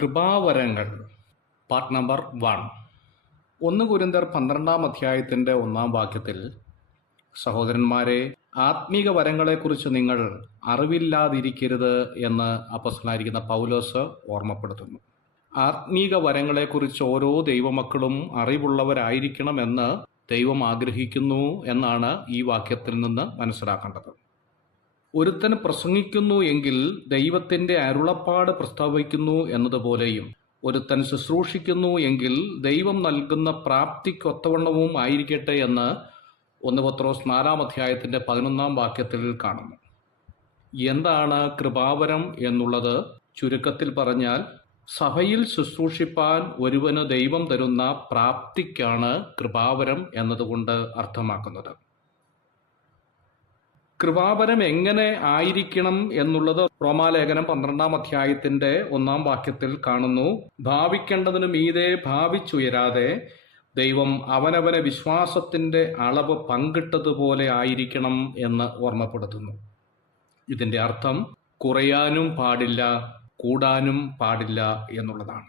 കൃപാവരങ്ങൾ part number 1. 1 കൊരിന്ത്യർ 12 അധ്യായത്തിൻ്റെ 1 വാക്യത്തിൽ, സഹോദരന്മാരെ, ആത്മീക വരങ്ങളെക്കുറിച്ച് നിങ്ങൾ അറിവില്ലാതിരിക്കരുത് എന്ന് അപ്പോസ്തലനായിരിക്കുന്ന പൗലോസ് ഓർമ്മപ്പെടുത്തുന്നു. ആത്മീക വരങ്ങളെക്കുറിച്ച് ഓരോ ദൈവമക്കളും അറിവുള്ളവരായിരിക്കണമെന്ന് ദൈവം ആഗ്രഹിക്കുന്നു എന്നാണ് ഈ വാക്യത്തിൽ നിന്ന് മനസ്സിലാക്കേണ്ടത്. ഒരുത്തൻ പ്രസംഗിക്കുന്നു എങ്കിൽ ദൈവത്തിൻ്റെ അരുളപ്പാട് പ്രസ്താവിക്കുന്നു എന്നതുപോലെയും, ഒരുത്തൻ ശുശ്രൂഷിക്കുന്നു എങ്കിൽ ദൈവം നൽകുന്ന പ്രാപ്തിക്കൊത്തവണ്ണവും ആയിരിക്കട്ടെ എന്ന് 1 പത്രോസ് 4 അധ്യായത്തിൻ്റെ 11 വാക്യത്തിൽ കാണുന്നു. എന്താണ് കൃപാവരം എന്നുള്ളത്? ചുരുക്കത്തിൽ പറഞ്ഞാൽ, സഭയിൽ ശുശ്രൂഷിപ്പാൻ ഒരുവന് ദൈവം തരുന്ന പ്രാപ്തിക്കാണ് കൃപാവരം എന്നതുകൊണ്ട് അർത്ഥമാക്കുന്നത്. കൃപാവരം എങ്ങനെ ആയിരിക്കണം എന്നുള്ളത് റോമാലേഖനം 12 അധ്യായത്തിൻ്റെ 1 വാക്യത്തിൽ കാണുന്നു. ഭാവിക്കേണ്ടതിനു മീതെ ഭാവിച്ചുയരാതെ ദൈവം അവനവനെ വിശ്വാസത്തിൻ്റെ അളവ് പങ്കിട്ടതുപോലെ ആയിരിക്കണം എന്ന് ഓർമ്മപ്പെടുത്തുന്നു. ഇതിൻ്റെ അർത്ഥം കുറയാനും പാടില്ല, കൂടാനും പാടില്ല എന്നുള്ളതാണ്.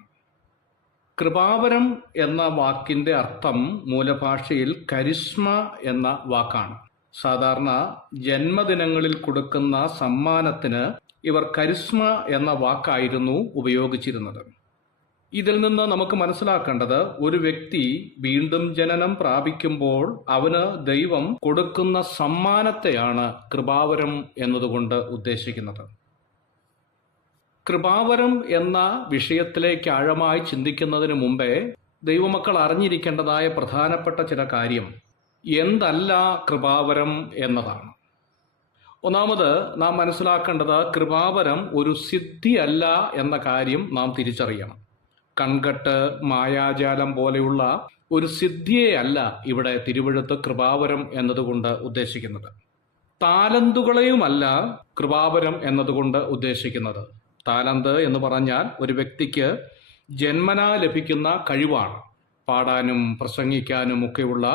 കൃപാവരം എന്ന വാക്കിൻ്റെ അർത്ഥം മൂലഭാഷയിൽ കരിസ്മ എന്ന വാക്കാണ്. സാധാരണ ജന്മദിനങ്ങളിൽ കൊടുക്കുന്ന സമ്മാനത്തിന് ഇവർ കരിസ്മ എന്ന വാക്കായിരുന്നു ഉപയോഗിച്ചിരുന്നത്. ഇതിൽ നിന്ന് നമുക്ക് മനസ്സിലാക്കേണ്ടത്, ഒരു വ്യക്തി വീണ്ടും ജനനം പ്രാപിക്കുമ്പോൾ അവന് ദൈവം കൊടുക്കുന്ന സമ്മാനത്തെയാണ് കൃപാവരം എന്നതുകൊണ്ട് ഉദ്ദേശിക്കുന്നത്. കൃപാവരം എന്ന വിഷയത്തിലേക്ക് ആഴമായി ചിന്തിക്കുന്നതിന് മുമ്പേ ദൈവമക്കൾ അറിഞ്ഞിരിക്കേണ്ടതായ പ്രധാനപ്പെട്ട ചില കാര്യം എന്തല്ല കൃപാവരം എന്നതാണ്. ഒന്നാമത് നാം മനസ്സിലാക്കേണ്ടത്, കൃപാവരം ഒരു സിദ്ധിയല്ല എന്ന കാര്യം നാം തിരിച്ചറിയണം. കൺകെട്ട്, മായാജാലം പോലെയുള്ള ഒരു സിദ്ധിയെയല്ല ഇവിടെ തിരുവെഴുത്ത് കൃപാവരം എന്നതുകൊണ്ട് ഉദ്ദേശിക്കുന്നത്. താലന്തുകളെയുമല്ല കൃപാവരം എന്നതുകൊണ്ട് ഉദ്ദേശിക്കുന്നത്. താലന്ത് എന്ന് പറഞ്ഞാൽ ഒരു വ്യക്തിക്ക് ജന്മനാ ലഭിക്കുന്ന കഴിവാണ്. പാടാനും പ്രസംഗിക്കാനും ഒക്കെയുള്ള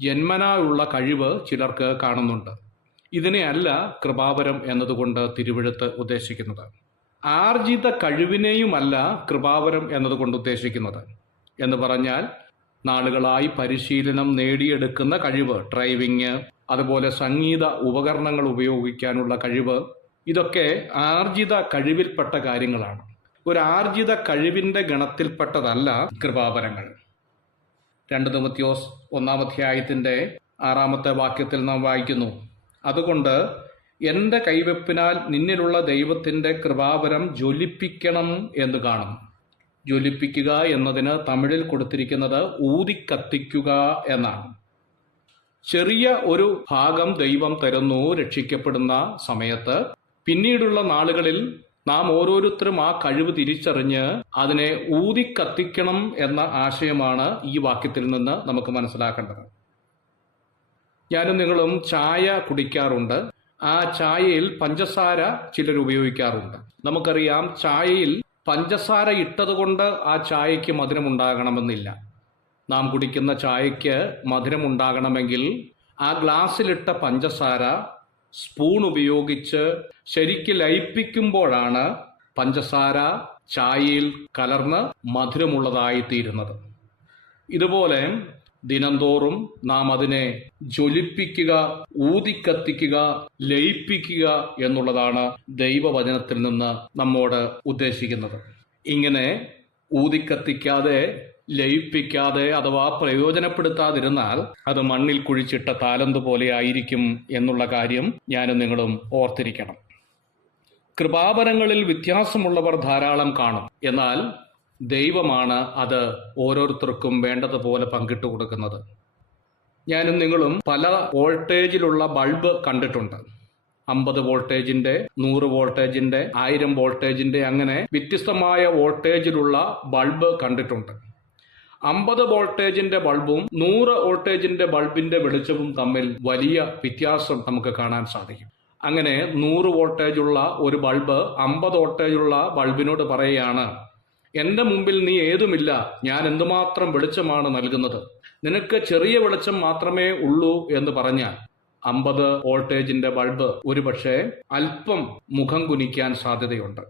ജന്മനാ ഉള്ള കഴിവ് ചിലർക്ക് കാണുന്നുണ്ട്. ഇതിനെയല്ല കൃപാവരം എന്നതുകൊണ്ട് തിരുവെഴുത്ത് ഉദ്ദേശിക്കുന്നത്. ആർജിത കഴിവിനെയുമല്ല കൃപാവരം എന്നതുകൊണ്ട് ഉദ്ദേശിക്കുന്നത്. എന്ന് പറഞ്ഞാൽ, നാളുകളായി പരിശീലനം നേടിയെടുക്കുന്ന കഴിവ്, ഡ്രൈവിങ്, അതുപോലെ സംഗീത ഉപകരണങ്ങൾ ഉപയോഗിക്കാനുള്ള കഴിവ്, ഇതൊക്കെ ആർജിത കഴിവിൽപ്പെട്ട കാര്യങ്ങളാണ്. ഒരു ആർജിത കഴിവിൻ്റെ ഗണത്തിൽപ്പെട്ടതല്ല കൃപാവരങ്ങൾ. 2 തിമോത്തിയോസ് 1 അധ്യായത്തിൻ്റെ 6 വാക്യത്തിൽ നാം വായിക്കുന്നു, അതുകൊണ്ട് എൻ്റെ കൈവെപ്പിനാൽ നിന്നിലുള്ള ദൈവത്തിൻ്റെ കൃപാവരം ജ്വലിപ്പിക്കണം എന്ന് കാണും. ജ്വലിപ്പിക്കുക എന്നതിന് തമിഴിൽ കൊടുത്തിരിക്കുന്നത് ഊതിക്കത്തിക്കുക എന്നാണ്. ചെറിയ ഒരു ഭാഗം ദൈവം തരുന്നു രക്ഷിക്കപ്പെടുന്ന സമയത്ത്. പിന്നീടുള്ള നാളുകളിൽ നാം ഓരോരുത്തരും ആ കഴിവ് തിരിച്ചറിഞ്ഞ് അതിനെ ഊതിക്കത്തിക്കണം എന്ന ആശയമാണ് ഈ വാക്യത്തിൽ നിന്ന് നമുക്ക് മനസ്സിലാക്കേണ്ടത്. ഞാനും നിങ്ങളും ചായ കുടിക്കാറുണ്ട്. ആ ചായയിൽ പഞ്ചസാര ചിലർ ഉപയോഗിക്കാറുണ്ട്. നമുക്കറിയാം, ചായയിൽ പഞ്ചസാര ഇട്ടതുകൊണ്ട് ആ ചായയ്ക്ക് മധുരമുണ്ടാകണമെന്നില്ല. നാം കുടിക്കുന്ന ചായയ്ക്ക് മധുരമുണ്ടാകണമെങ്കിൽ ആ ഗ്ലാസ്സിലിട്ട പഞ്ചസാര സ്പൂൺ ഉപയോഗിച്ച് ശരിക്ക് ലയിപ്പിക്കുമ്പോഴാണ് പഞ്ചസാര ചായയിൽ കലർന്ന് മധുരമുള്ളതായിത്തീരുന്നത്. ഇതുപോലെ ദിനംതോറും നാം അതിനെ ജ്വലിപ്പിക്കുക, ഊതിക്കത്തിക്കുക, ലയിപ്പിക്കുക എന്നുള്ളതാണ് ദൈവവചനത്തിൽ നിന്ന് നമ്മോട് ഉദ്ദേശിക്കുന്നത്. ഇങ്ങനെ ഊതിക്കത്തിക്കാതെ, ലയിപ്പിക്കാതെ അഥവാ പ്രയോജനപ്പെടുത്താതിരുന്നാൽ അത് മണ്ണിൽ കുഴിച്ചിട്ട താലന്ത് പോലെ ആയിരിക്കും എന്നുള്ള കാര്യം ഞാനും നിങ്ങളും ഓർത്തിരിക്കണം. കൃപാവരങ്ങളിൽ വ്യത്യാസമുള്ളവർ ധാരാളം കാണും. എന്നാൽ ദൈവമാണ് അത് ഓരോരുത്തർക്കും വേണ്ടതുപോലെ പങ്കിട്ടു കൊടുക്കുന്നത്. ഞാനും നിങ്ങളും പല വോൾട്ടേജിലുള്ള ബൾബ് കണ്ടിട്ടുണ്ട്. 50 വോൾട്ടേജിൻ്റെ, 100 വോൾട്ടേജിൻ്റെ, 1000 വോൾട്ടേജിൻ്റെ, അങ്ങനെ വ്യത്യസ്തമായ വോൾട്ടേജിലുള്ള ബൾബ് കണ്ടിട്ടുണ്ട്. 50 വോൾട്ടേജിൻ്റെ ബൾബും 100 വോൾട്ടേജിൻ്റെ ബൾബിൻ്റെ വെളിച്ചവും തമ്മിൽ വലിയ വ്യത്യാസം നമുക്ക് കാണാൻ സാധിക്കും. അങ്ങനെ 100 വോൾട്ടേജുള്ള ഒരു ബൾബ് 50 വോൾട്ടേജുള്ള ബൾബിനോട് പറയുകയാണ്, എൻ്റെ മുമ്പിൽ നീ ഏതുമില്ല, ഞാൻ എന്തുമാത്രം വെളിച്ചമാണ് നൽകുന്നത്, നിനക്ക് ചെറിയ വെളിച്ചം മാത്രമേ ഉള്ളൂ എന്ന് പറഞ്ഞാൽ 50 വോൾട്ടേജിൻ്റെ ബൾബ് ഒരുപക്ഷെ അല്പം മുഖം കുനിക്കാൻ സാധ്യതയുണ്ട്.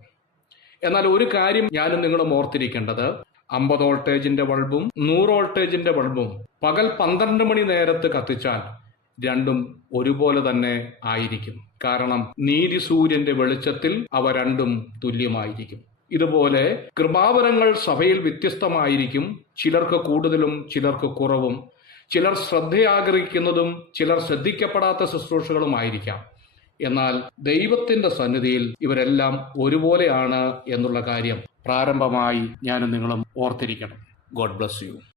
എന്നാൽ ഒരു കാര്യം ഞാനും നിങ്ങളും ഓർത്തിരിക്കേണ്ടത്, 50 വോൾട്ടേജിന്റെ ബൾബും 100 വോൾട്ടേജിന്റെ ബൾബും പകൽ 12 മണി നേരത്ത് കത്തിച്ചാൽ രണ്ടും ഒരുപോലെ തന്നെ ആയിരിക്കും. കാരണം നീതി സൂര്യന്റെ വെളിച്ചത്തിൽ അവ രണ്ടും തുല്യമായിരിക്കും. ഇതുപോലെ കൃപാവരങ്ങൾ സഭയിൽ വ്യത്യസ്തമായിരിക്കും. ചിലർക്ക് കൂടുതലും ചിലർക്ക് കുറവും, ചിലർ ശ്രദ്ധയാഗ്രഹിക്കുന്നതും ചിലർ ശ്രദ്ധിക്കപ്പെടാത്ത ശുശ്രൂഷകളുമായിരിക്കാം. എന്നാൽ ദൈവത്തിന്റെ സന്നിധിയിൽ ഇവരെല്ലാം ഒരുപോലെയാണ് എന്നുള്ള കാര്യം പ്രാരംഭമായി ഞാനും നിങ്ങളും ഓർത്തിരിക്കണം. God bless you.